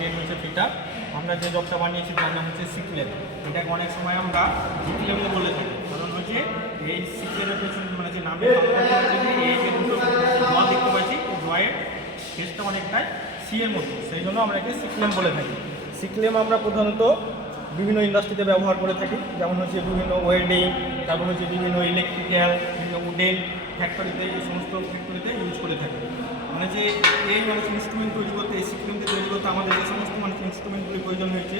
Date হচ্ছে fitter. আমরা যে জবটা বানিয়েছি তার নাম হচ্ছে সিকলেম। এটাকে অনেক সময় আমরা জিকলেমও বলে থাকি, কারণ হচ্ছে এই সিকলেমের পেছনে মানে যে নামে এই যে দুটো জয় দেখতে পাচ্ছি, এই জয়ের টেস্টটা অনেকটাই সি এর মতো, সেই জন্য আমরা একে সিকলেম বলে থাকি। সিকলেম আমরা প্রধানত বিভিন্ন ইন্ডাস্ট্রিতে ব্যবহার করে থাকি, যেমন হচ্ছে বিভিন্ন ওয়েল্ডিং, তারপর হচ্ছে বিভিন্ন ইলেকট্রিক্যাল, বিভিন্ন উডেন ফ্যাক্টরিতে, এই সমস্ত ফ্যাক্টরিতে ইউজ করে থাকি। মানে যে এই মানে ইনস্ট্রুমেন্ট তৈরি করতে, এই সিকলেমকে তৈরি করতে আমাদের যে সমস্ত মানে ইনস্ট্রুমেন্টগুলি প্রয়োজন হয়েছে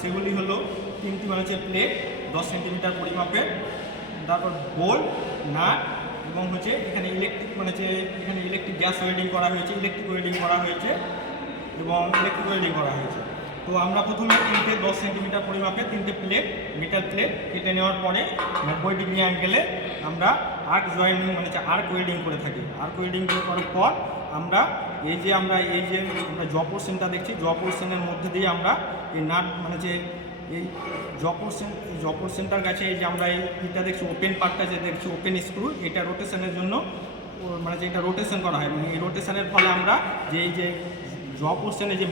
সেগুলি হলো তিনটি মানে হচ্ছে প্লেট 10 সেন্টিমিটার পরিমাপের, তারপর বোল্ট, নাট এবং হচ্ছে এখানে ইলেকট্রিক মানে যে এখানে ইলেকট্রিক গ্যাস ওয়েল্ডিং করা হয়েছে, ইলেকট্রিক ওয়েল্ডিং করা হয়েছে এবং ইলেকট্রিক ওয়েল্ডিং করা হয়েছে। তো আমরা প্রথমে 10 সেন্টিমিটার পরিমাপে 3টে প্লেট, মেটাল প্লেট কেটে নেওয়ার পরে 90 ডিগ্রি অ্যাঙ্গেলে আমরা আর্ক জয়েনিং মানে আর্ক ওয়েল্ডিং করে থাকি। আর্ক ওয়েল্ডিং করার পর আমরা এই যে আমরা জ পোর্শনটা দেখছি, জ পোর্শনের মধ্যে দিয়ে আমরা এই নাট মানে যে এই জ পোর্শনটার কাছে এই যে আমরা এইটা দেখছি ওপেন পার্টটা যে দেখছি ওপেন স্ক্রু, এটা রোটেশনের জন্য মানে যে এটা রোটেশন করা হয়, এবং এই রোটেশনের ফলে আমরা যে এই যে জ পোর্শনে যে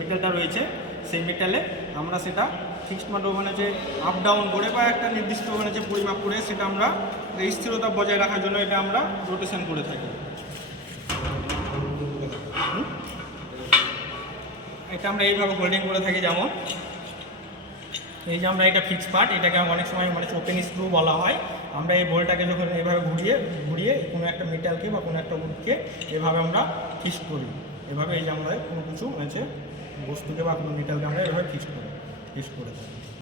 মেটালটা রয়েছে সেই মেটালে আমরা সেটা ফিক্সড মানে যে আপ ডাউন করে বা একটা নির্দিষ্ট মানে যে পরিমাপ করে সেটা আমরা স্থিরতা বজায় রাখার জন্য এটা আমরা রোটেশন করে থাকি। এটা আমরা এইভাবে হোল্ডিং করে থাকি, যেমন এই যে আমরা এটা ফিক্স পার্ট, এটাকে অনেক সময় মানে ওপেন স্ক্রু বলা হয়। আমরা এই বোল্টটাকে যখন এইভাবে ঘুরিয়ে কোনো একটা মেটালকে বা কোনো একটা উডকে এভাবে আমরা ফিক্সড করি। এভাবে এই যে আমরা কোনো কিছু মানে বস্তুকে বা কোনো মেটালকে আমরা এভাবে ফিক্সড করে থাকি।